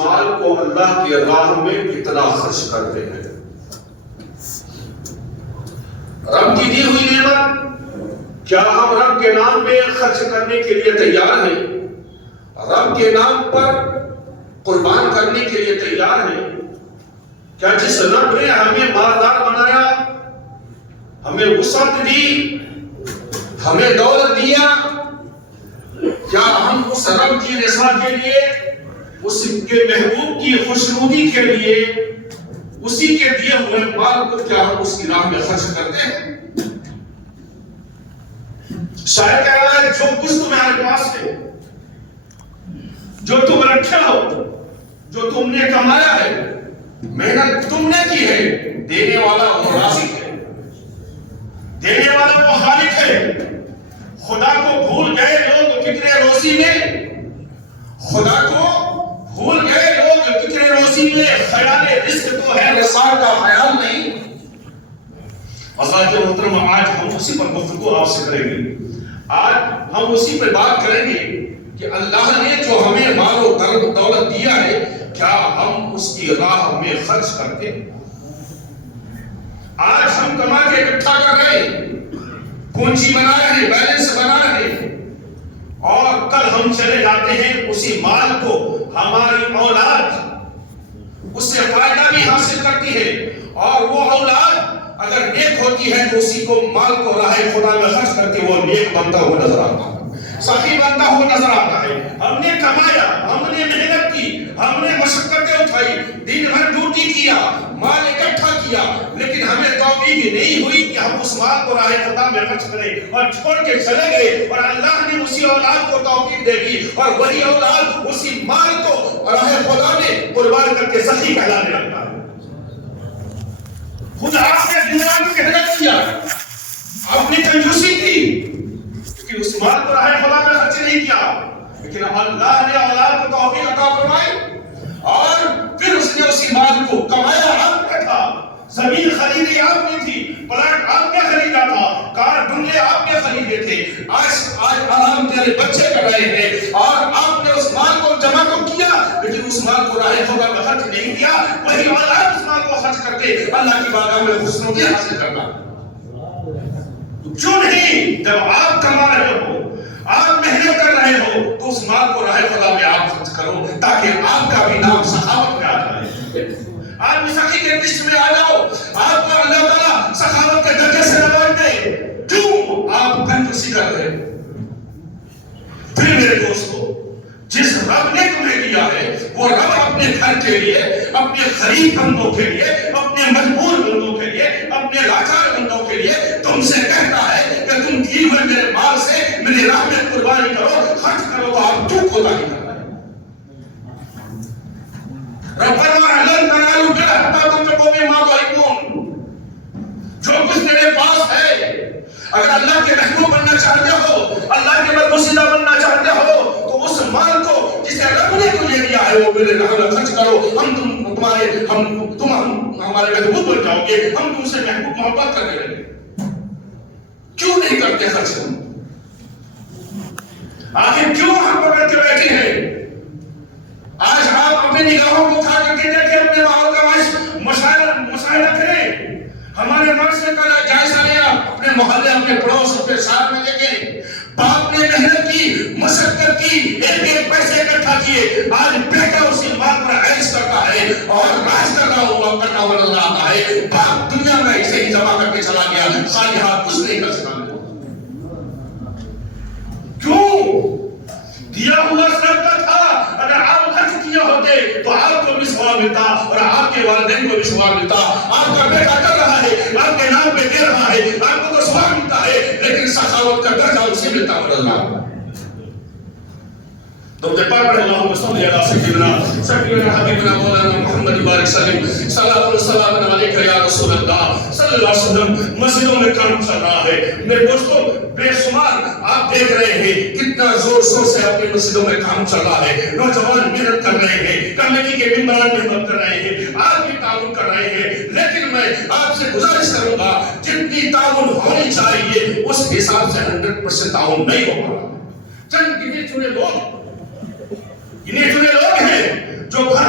مال کو اللہ کی راہ میں کتنا خرچ کرتے ہیں. رب کی دی ہوئی نعمت کیا ہم رب کے نام پہ خرچ کرنے کے لیے تیار ہیں؟ رب کے نام پر قربان کرنے کے لیے تیار ہیں؟ کیا جس رب نے ہمیں مالدار بنایا، ہمیں وسعت دی، ہمیں دولت دیا، کیا ہم اس رب کی رضا کے لیے، اس کے محبوب کی خوشنودی کے لیے، اسی کے دیے ہوئے مال کو کیا ہم اس کی راہ میں خرچ کرتے ہیں؟ شاید کہہ رہا ہے جو کچھ تمہارے پاس ہے، جو تم رکھا ہو، جو تم نے کمایا ہے، محنت تم نے کی ہے، دینے والا وہ رازق ہے، دینے والا وہ خالق ہے. خدا کو بھول گئے لوگ فکر روزی میں، خدا کو بھول گئے لوگ فکر روزی میں. خیال رزق تو ہے، رزاق کا خیال نہیں. حضرات محترم، آج ہم اسی پر گفتگو آپ سے کریں گے. آج ہم اسی پر بات کریں گے کہ اللہ نے جو ہمیں مال و دولت دیا ہے، کیا ہم اس کی راہ میں خرچ کرتے ہیں؟ آج ہم کما کے اکٹھا کر رہے ہیں، پونجی بنا رہے ہیں، بیلنس بنا رہے ہیں، اور کل ہم چلے جاتے ہیں. اسی مال کو ہماری اولاد اس سے فائدہ بھی حاصل کرتی ہے، اور وہ اولاد اگر نیک ہوتی ہے تو اسی کو مال کو راہ خدا میں خرچ کر کے وہ نیک بنتا ہوا نظر آتا ہے، صحیح بنتا ہوا نظر آتا ہے. ہم نے کمایا، ہم نے محنت کی، ہم نے مشقتیں اٹھائی، دن بھر ڈیوٹی کیا، مال اکٹھا کیا، لیکن ہمیں توفیق نہیں ہوئی کہ ہم اس مال کو راہ خدا میں خرچ کریں، اور چھوڑ کے چلے گئے. اور اللہ نے اسی اولاد کو توفیق دے دی، اور وہی اولاد اسی مال کو راہ خدا میں قربان کر کے سخی کہلانے لگتا ہے. خود آپ نے دنیا میں محنت کیا، آپ نے کنجوسی کی، لیکن اس مال کو راہ خدا میں خرچ نہیں کیا، لیکن اللہ نے اولاد کو توفیق عطا فرمائی، اور پھر اس نے اسی مال کو کمایا. آپ نے تھا، زمین خریدی آپ نے تھی، پلاٹ آپ نے خریدا تھا، کار بنگلے آپ نے خریدے تھے. آج آرام تیرے بچے کر رہے ہیں، اور آپ نے اس مال کو جمع تو کیا، لیکن اس مال کو راہ خدا میں خرچ نہیں کیا. وہی اولاد اس مال کو خرچ کرتے اللہ کی بارگاہ میں حسنودی حاصل کرنا. کیوں نہیں؟ جب آپ کما رہے ہو، آپ محنت کر رہے ہو، تو اس مال کو راہ خدا میں آپ خرچ کرو، تاکہ آپ کا بھی نام سخاوت میں آ جائے. آپ سخی کے لسٹ میں آ جاؤ، آپ کو اللہ تعالیٰ سخاوت کے درجے سے نواز دے. کیوں آپ کنجوسی کر رہے ہیں؟ پھر میرے دوستو، جس رب نے تمہیں دیا ہے، وہ رب اپنے گھر کے لیے، اپنے غریب بندوں کے لیے، اپنے مجبور بندوں کے لیے، اپنے لاچار بندوں کے لیے تم سے کہتا ہے کہ تم دیے ہوئے میرے مال سے میری راہ میں قربانی کرو، خرچ کرو. تو آپ کیوں کوتاہی کر رہے ہیں؟ ربنا لن تنالوا البر حتى تنفقوا مما تحبون. جو کچھ تیرے پاس ہے، اگر اللہ کے محبوب بننا چاہتے ہو، اللہ کے برگزیدہ بننا چاہتے ہو، تو اس مال کو جسے رب نے تجھے دیا ہے وہ میرے راہ میں خرچ کرو. تم ہمارے محبوب بن جاؤ گے، ہم تم سے محبوب محبت کرنے لگے. کیوں نہیں کرتے خرچ؟ آخر کیوں ہم پکڑ کے بیٹھے ہیں؟ آج آپ اپنی نگاہوں کو اٹھا کر کے دیکھیں، اپنے ماحول کا مشاہدہ کریں. ہمارے معاشرے کا جائزہ لیا، اپنے محلے، اپنے پڑوس، اپنے شہر میں دیکھیں. باپ نے محنت کی، مشقت کی، ایک ایک پیسے اکٹھا کیے، آج بیٹا اسی مال پر عیش کرتا ہے اور راج کرتا ہوا نظر آتا ہے. باپ دنیا میں اسے ہی جمع کر کے چلا گیا، خالی ہاتھ کچھ نہیں کر سکا. کیوں؟ دیا ہوا سب کا تھا. اگر آپ خرچ کیا ہوتے تو آپ کو بھی ثواب ملتا، اور آپ کے والدین کو بھی ثواب ملتا. آپ کا بیٹا کر رہا ہے، آپ کے نام پہ دے رہا ہے، آپ کو تو ثواب ملتا ہے، لیکن سخاوت کا درجہ اسے ملتا ہوا. تو پڑھ رہے اللہم صلی علی سیدنا حبیبنا مولانا محمد بارک سلیم صلاۃ والسلام علیک یا رسول اللہ صلی اللہ علیہ وسلم. مسجدوں میں کام چل رہا ہے میرے دوستو، بے شمار آپ دیکھ رہے ہیں کتنا زور شور سے اپنی مسجدوں میں کام چل رہا ہے. نوجوان محنت کر رہے ہیں، کمیٹی کے ممبران محنت کر رہے ہیں، آپ بھی تعاون کر رہے ہیں. لیکن میں آپ سے گزارش کروں گا، جتنی تعاون ہونی چاہیے اس حساب سے 100% تعاون نہیں ہو پا رہا. چند گنے چنے لوگ ہیں جو گھر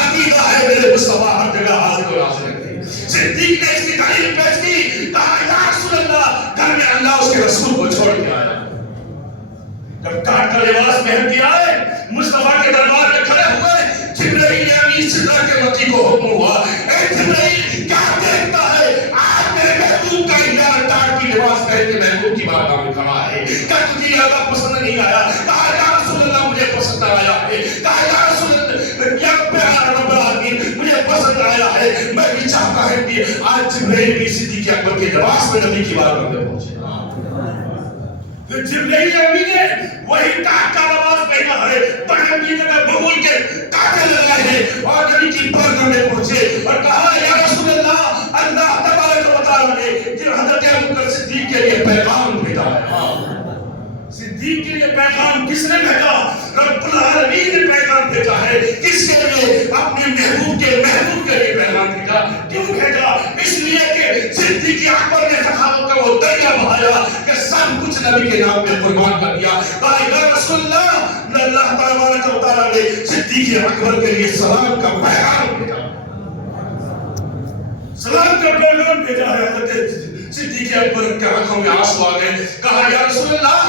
عقیدہ ہے میرے مصطفیٰ ہر جگہ حاضر و ناظر ہے. صدیق نے اس کی تعریف پیش کی, کہا یا رسول اللہ, گھر میں اللہ اس کے رسول کو چھوڑ کے آیا. جب کاٹ کا لباس پہن کے آئے, مصطفیٰ کے دربار میں کھڑے ہوئے, جبرائیل امین سدرہ کے وقی کو حکم ہوا, اے جبرائیل کیا دیکھتا ہے؟ آج میرے محبوب کا انکار کاٹ کی لباس پہن کے محبوب کی بارگاہ میں کھڑا ہے. کیا تجھے یہ اللہ پسند نہیں آیا؟ کہا یا رسول اللہ مجھے پسند آیا ہے. کہا یا رسول اللہ یا پیارا رب العالمین مجھے پسند آیا ہے. میں بھی چاہتا ہے کہ آج جبرائیل بھی صدیق اکبر کے لباس میں نبی کی بارگاہ میں پہنچے. جبرائیل امین نے وہی کاٹ کا لباس پہنا ہے, بڑے مدینہ میں بھول کے کاٹے لگے ہیں اور نبی کی بارگاہ میں پہنچے اور کہا یا رسول اللہ, اللہ تبارک و تعالیٰ نے جو حضرت ابوبکر صدیق کے لیے پیغام بھیجا ہے. صدیق کے لیے پیغام کس نے بھیجا؟ رب العالمین نے پیغام بھیجا ہے. کس کے لیے؟ اپنے محبوب کے لیے پیغام بھیجا. کیوں بھیجا؟ اس لیے کہ صدیق اکبر نے سخاوت کا وہ دریا بہایا کہ سب کچھ نبی کے نام پہ قربان کر دیا. کہا یا رسول اللہ, اللہ تبارک و تعالیٰ نے صدیق اکبر کے لیے سلام کا پیغام بھیجا. سلام کا پیغام بھیجا ہے. حضرت صدیق اکبر کے آنکھوں میں آنسو آ گئے. کہا یا رسول اللہ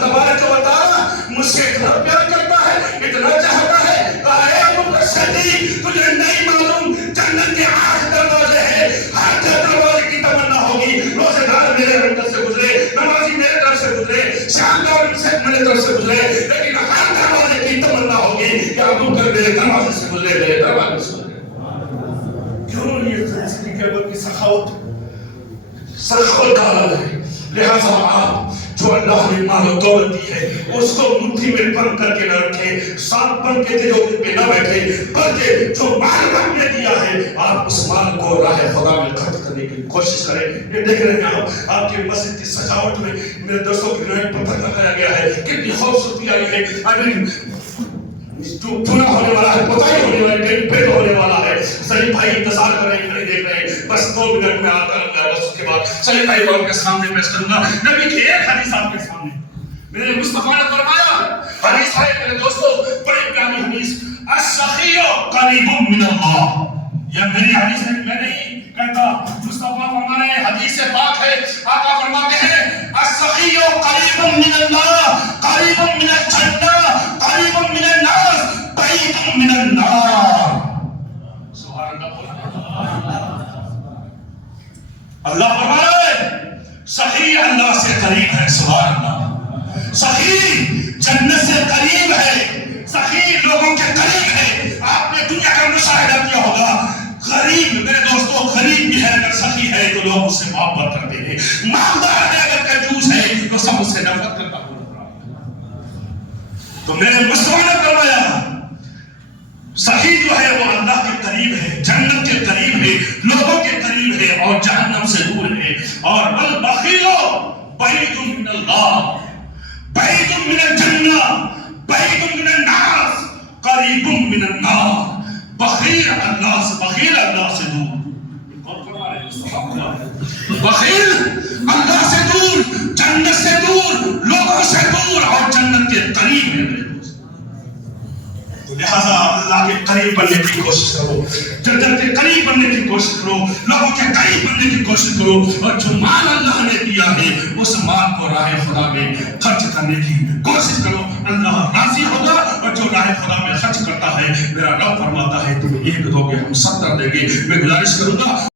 تبارک و تعالیٰ مجھ سے اتنا پیار کرتا ہے, اتنا چاہتا ہے. کہا اے ابوبکر صدیق تجھے نہیں معلوم جنت کے 8 دروازے ہیں, ہر دروازے کی تمنا ہوگی. روزے دار میرے اندر سے گزرے, نمازی میرے طرف سے گزرے, شاندار میرے طرف سے گزرے, لیکن ہر دروازے کی تمنا ہوگی کہ ابوبکر میرے دروازے سے گزرے, میرے دروازے سے گزرے. کیوں یہ صدیق اکبر کی سخاوت ڈالا ہے. لہذا آپ جو اللہ نے مال و دولت دی ہے اس کو مٹھی میں بند کر کے نہ رکھیں, ساتھ بند کے تجوری پہ نہ بیٹھیں, بلکہ جو مال رب نے دیا ہے آپ اس مال کو راہ خدا میں خرچ کرنے کی کوشش کریں. یہ دیکھ رہے ہیں آپ کے مسجد کی سجاوٹ میں میرے دوستوں کی نئی پتھر لگایا گیا ہے, کتنی خوبصورتی آئی ہے. چنا ہونے والا ہے, پتائی ہونے والی ہے, پیٹ ہونے والا ہے. صحیح بھائی انتظار کر رہے ہیں, دیکھ رہے ہیں, بس 2 منٹ میں آتا ہوں, بس اس کے بعد صحیح بھائی آپ کے سامنے پیش کروں گا. نبی کی ایک حدیث آپ کے سامنے میرے مصطفیٰ نے فرمایا, حدیث ہے میرے دوستوں, بڑی پیاری حدیث, السخی قریب من اللہ. یہ میری حدیث ہے, میں نہیں کہتا, مصطفیٰ فرما رہے ہیں, حدیث پاک ہے. آقا فرماتے ہیں السخی قریب من اللہ, قریب من الجنہ, قریب من الناس, بعید من النار. سبحان اللہ فرما رہے ہیں سخی اللہ سے قریب ہے. سبحان اللہ. سخی جنت سے قریب ہے, سخی لوگوں کے قریب ہے. آپ نے دنیا کا مشاہدہ کیا ہوگا, غریب میرے دوستوں غریب بھی ہے اگر سخی ہے تو لوگ اس سے محبت کرتے ہیں, مالدار ہے اگر کنجوس ہے تو سب اس سے نفرت کرتا ہے. تو میرے مصطفیٰ نے فرمایا سخی جو ہے وہ اللہ کے قریب ہے, جنت کے قریب ہے, لوگوں کے قریب ہے اور جہنم سے دور ہے. اور والبخیل بعید من اللہ, بعید من الجنہ, بعید من الناس, قریب من النار. بخیل اللہ سے دور, بخیل اللہ سے دور, جنت سے دور, لوگوں سے دور اور جنت کے قریب ہے. لہذا اللہ کے قریب بننے کی کوشش کرو, جنت کے قریب بننے کی کوشش کرو, لوگوں کے قریب بننے کی کوشش کرو, اور جو مال اللہ نے دیا ہے اس مال کو راہ خدا میں خرچ کرنے کی کوشش کرو. اللہ راضی ہوگا, اور جو راہ خدا میں خرچ کرتا ہے میرا رب فرماتا ہے تم 1 دو گے ہم 70 دیں گے. میں گزارش کروں گا